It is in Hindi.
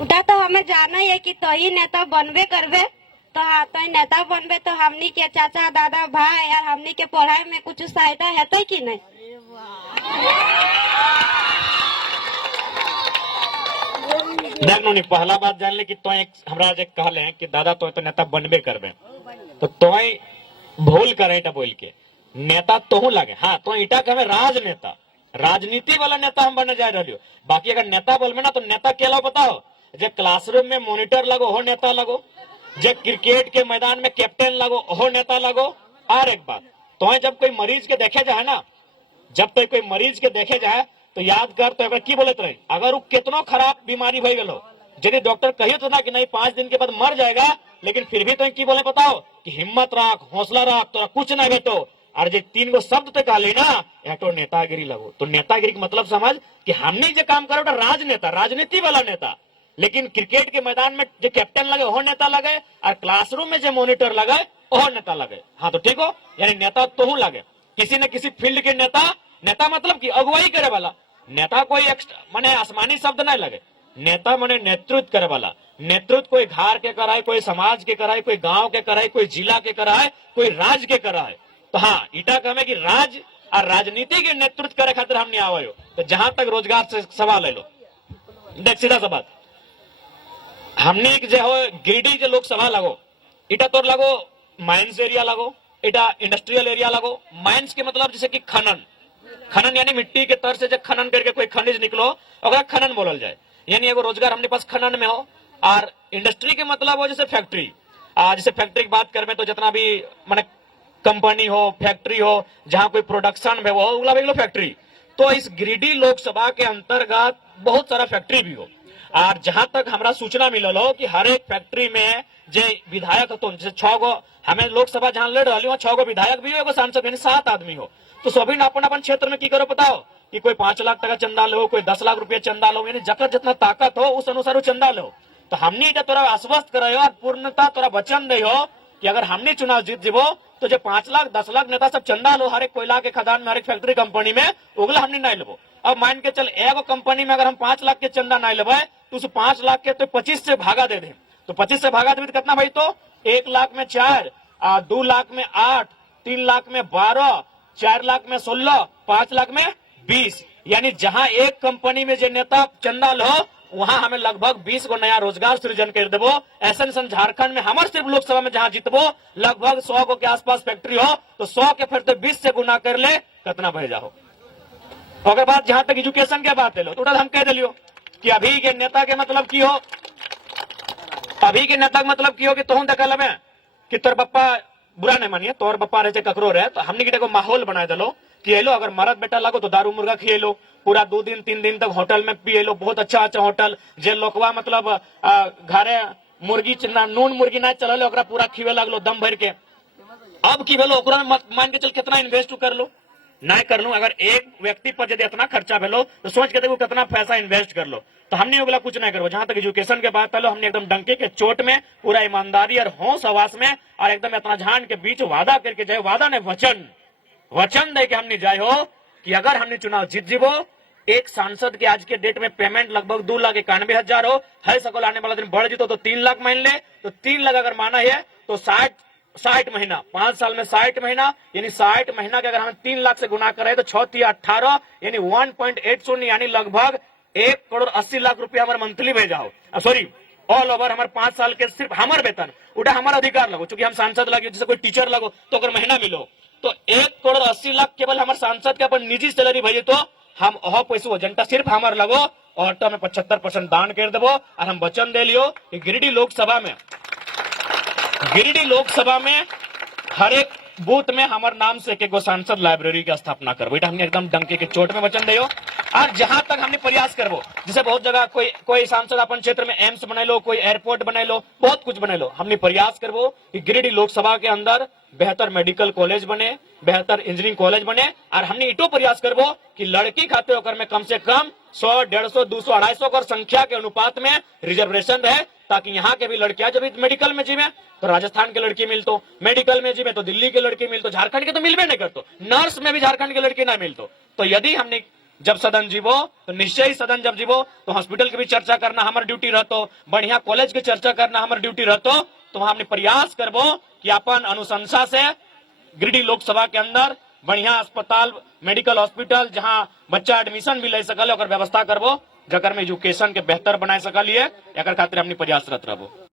उठा तो हमें जाना ही है कि तो ही नेता बनबे करबे। तो हाँ, तो ही नेता बनबे तो हमनी के चाचा दादा भाई यार हमनी के पढ़ाई में कुछ सहायता है कि नहीं। देख नो पहला बात जान ले कि तो एक हमरा जे कहले हैं कि दादा तो नेता बनबे करबे, तो भूल करे बोल के नेता तो लगे। हाँ, तो इटा के हमें राजनेता राजनीति वाला नेता हम बनने जा रहे हो। बाकी अगर नेता बोलबे ना तो नेता के अलावा बताओ, जो क्लासरूम में मॉनिटर लगो हो नेता लगो, जो क्रिकेट के मैदान में कैप्टन लगो हो नेता लगो। और एक बात तो जब कोई मरीज के देखे जाए ना, जब तक कोई मरीज के देखे जाए तो याद कर तो की बोलते रहे, अगर वो कितना खराब बीमारी भई गलो, यदि डॉक्टर कही तो ना कि नहीं 5 दिन के बाद मर जाएगा, लेकिन फिर भी तो की बोले बताओ कि हिम्मत रख, हौसला रख, तो कुछ नहीं बेटो। और जो 3 गो शब्द तो कहले ना तो नेतागिरी लगो। तो नेतागिरी का मतलब समझ कि हमने जो काम करो राजनेता राजनीति वाला नेता, लेकिन क्रिकेट के मैदान में जो कैप्टन लगे वो नेता लगे, और क्लासरूम में जो मॉनिटर लगे वो नेता लगे। हाँ तो ठीक हो, यानी नेता तो लगे किसी न किसी फील्ड के नेता। नेता मतलब कि अगुवाई करे वाला नेता, कोई माने आसमानी शब्द नहीं लगे। नेता माने नेतृत्व करे वाला। नेतृत्व कोई घर के कराए, कोई समाज के कराए, कोई गांव के कराए, कोई जिला के कराए, कोई राज्य के कराए। तो हाँ, इटा कहे कि राज और राजनीति के नेतृत्व करे खातिर हमने आवे हो। तो जहां तक रोजगार से सवाल ले लो, देख सीधा सा बात, हमने जो हो गिरिडीह जो लोकसभा लगो, इटा तोर लगो माइंस एरिया लगो, इटा इंडस्ट्रियल एरिया लगो। माइंस के मतलब जैसे कि खनन, खनन यानी मिट्टी के तर से जब खनन करके कोई खनिज निकलो अगर खनन बोलल जाए, यानी एगो रोजगार हमने पास खनन में हो। और इंडस्ट्री के मतलब हो जैसे फैक्ट्री, जैसे फैक्ट्री की बात करें तो जितना भी माने कंपनी हो, फैक्ट्री हो, जहां कोई प्रोडक्शन में वो फैक्ट्री। तो इस गिरिडीह लोकसभा के अंतर्गत बहुत सारा फैक्ट्री भी हो। और जहां तक हमारा सूचना मिलल हो कि हर एक फैक्ट्री में जो विधायक हो, जैसे 6 गो हमें लोकसभा जहां लड़ रही हो 6 गो विधायक भी हो, एगो सांसद यानी 7 आदमी हो। तो सभी ने अपन अपन क्षेत्र में की करो बताओ कि कोई 5 लाख टका चंदा लो, कोई 10 लाख रुपया चंदा लो, यानी जकर जितना ताकत हो उस अनुसार वो चंदा लो। तो हमने तोरा आश्वस्त करे और पूर्णता तोरा वचन दे हो कि अगर हमने चुनाव जीत जीवो तो जो 5 लाख 10 लाख नेता सब चंदा लो हर एक कोयला के खदान में, हर एक फैक्ट्री कंपनी में, उगला हमने नहीं लेबो। अब मान के चल एगो कंपनी में अगर हम 5 लाख के चंदा नहीं लेबे तो उस 5 लाख के तो 25 से भागा दे दे। तो 25 से भागा दे तो कितना भाई, तो 1 लाख में 4, 2 लाख में 8, 3 लाख में 12, 4 लाख में 16, 5 लाख में 20। यानी जहां एक कंपनी में जो नेता चंदा लो वहां हमें लगभग 20 गो नया रोजगार सृजन कर देवो। ऐसा झारखंड में हमारे सिर्फ लोकसभा में जहां जीतबो लगभग 100 गो के आसपास फैक्ट्री हो, तो 100 के फिर तो 20 से गुना कर ले कितना भेजा हो। अगर बात जहां तक एजुकेशन के बात ले लो तो हम कह दिलियो कि अभी के नेता के मतलब की हो, अभी के नेता के मतलब की हो कि तुम देखल में कि तोर पप्पा बुरा नहीं मानिए, तोर पप्पा रहे ककरो रहे, तो हमने को माहौल बना दिलो कि एलो अगर मरद बेटा लगो तो दारू मुर्गा खिए लो, पूरा 2 दिन 3 दिन तक होटल में पिए लो, बहुत अच्छा अच्छा होटल। जे लोकवा मतलब घरे मुर्गी नून मुर्गी नहीं चल पूरा खिवे लगलो दम भर के। अब की भेलो ओकरा में मान के चल कितना इन्वेस्ट कर लो, नहीं कर लो। अगर एक व्यक्ति पर यदि इतना खर्चा भेलो तो सोच के देखो कितना पैसा इन्वेस्ट कर लो। तो हमने अगला कुछ नहीं करो। जहां तक एजुकेशन के बात लो, हमने एकदम डंके के चोट में पूरा ईमानदारी और होश आवास में और एकदम इतना झान के बीच वादा करके जाए, वादा ने वचन दे के हमने जाए हो कि अगर हमने चुनाव जीत जीवो, एक सांसद के आज के डेट में पेमेंट लगभग 2,91,000 हो, है सकल आने वाला दिन बढ़ जीतो तो 3 लाख मान ले, तो 3 लाख अगर माना है तो 60 महीना, 5 साल में 60 महीना, यानी 60 महीना के अगर हम 3 लाख से गुना करें तो 6 × 18 यानी 1.80 यानी लगभग 1,80,00,000 रुपया हमारे मंथली भेजा हो। सॉरी, ऑल ओवर हमारे 5 साल के सिर्फ हमारे वेतन उठा हमारा अधिकार लगो, चूंकि हम सांसद लगे, जैसे कोई टीचर लगो तो अगर महीना मिलो तो 1,80,00,000 केवल हमारे सांसद के अपन निजी सैलरी भेजे तो हम ओह पैसा जनता सिर्फ हमारे लगो ऑटो में 75% दान कर देवो। और हम वचन दे लियो कि गिरिडीह लोकसभा में हर एक बूथ में हमारे नाम से एक सांसद लाइब्रेरी की स्थापना करबो। हमने एकदम डंके के चोट में वचन दियो। और जहां तक हमने प्रयास करबो, जैसे बहुत जगह कोई सांसद अपन क्षेत्र में एम्स बना लो, कोई एयरपोर्ट बना लो, बहुत कुछ बना लो, हमने प्रयास करबो कि गिरिडीह लोकसभा के अंदर बेहतर मेडिकल कॉलेज बने, बेहतर इंजीनियरिंग कॉलेज बने। और हमने इतो प्रयास करबो कि लड़की खाते होकर में कम से कम 100, 150, 200, 250 कर संख्या के अनुपात में रिजर्वेशन रहे, ताकि यहाँ के भी लड़कियां जब मेडिकल में जीवे तो राजस्थान के लड़की मिलतो, मेडिकल में जीवे तो दिल्ली के लड़की मिलतो, झारखंड के तो मिलवे नहीं करतो, नर्स में भी झारखंड के लड़की ना मिलतो। तो यदि हमने जब सदन जीवो तो निश्चय ही सदन जब जीवो तो हॉस्पिटल की भी चर्चा करना हमार ड्यूटी रहतो, बढ़िया कॉलेज की चर्चा करना हमार ड्यूटी रहतो। तो हमने प्रयास करबो कि अपन अनुशंसा से गिरिडीह लोकसभा के अंदर बढ़िया अस्पताल, मेडिकल हॉस्पिटल जहां बच्चा एडमिशन भी ले सकल, व्यवस्था करबो, जकर में एजुकेशन के बेहतर बनाए सकलिए, एकर खातिर हमने प्रयासरत रहबो।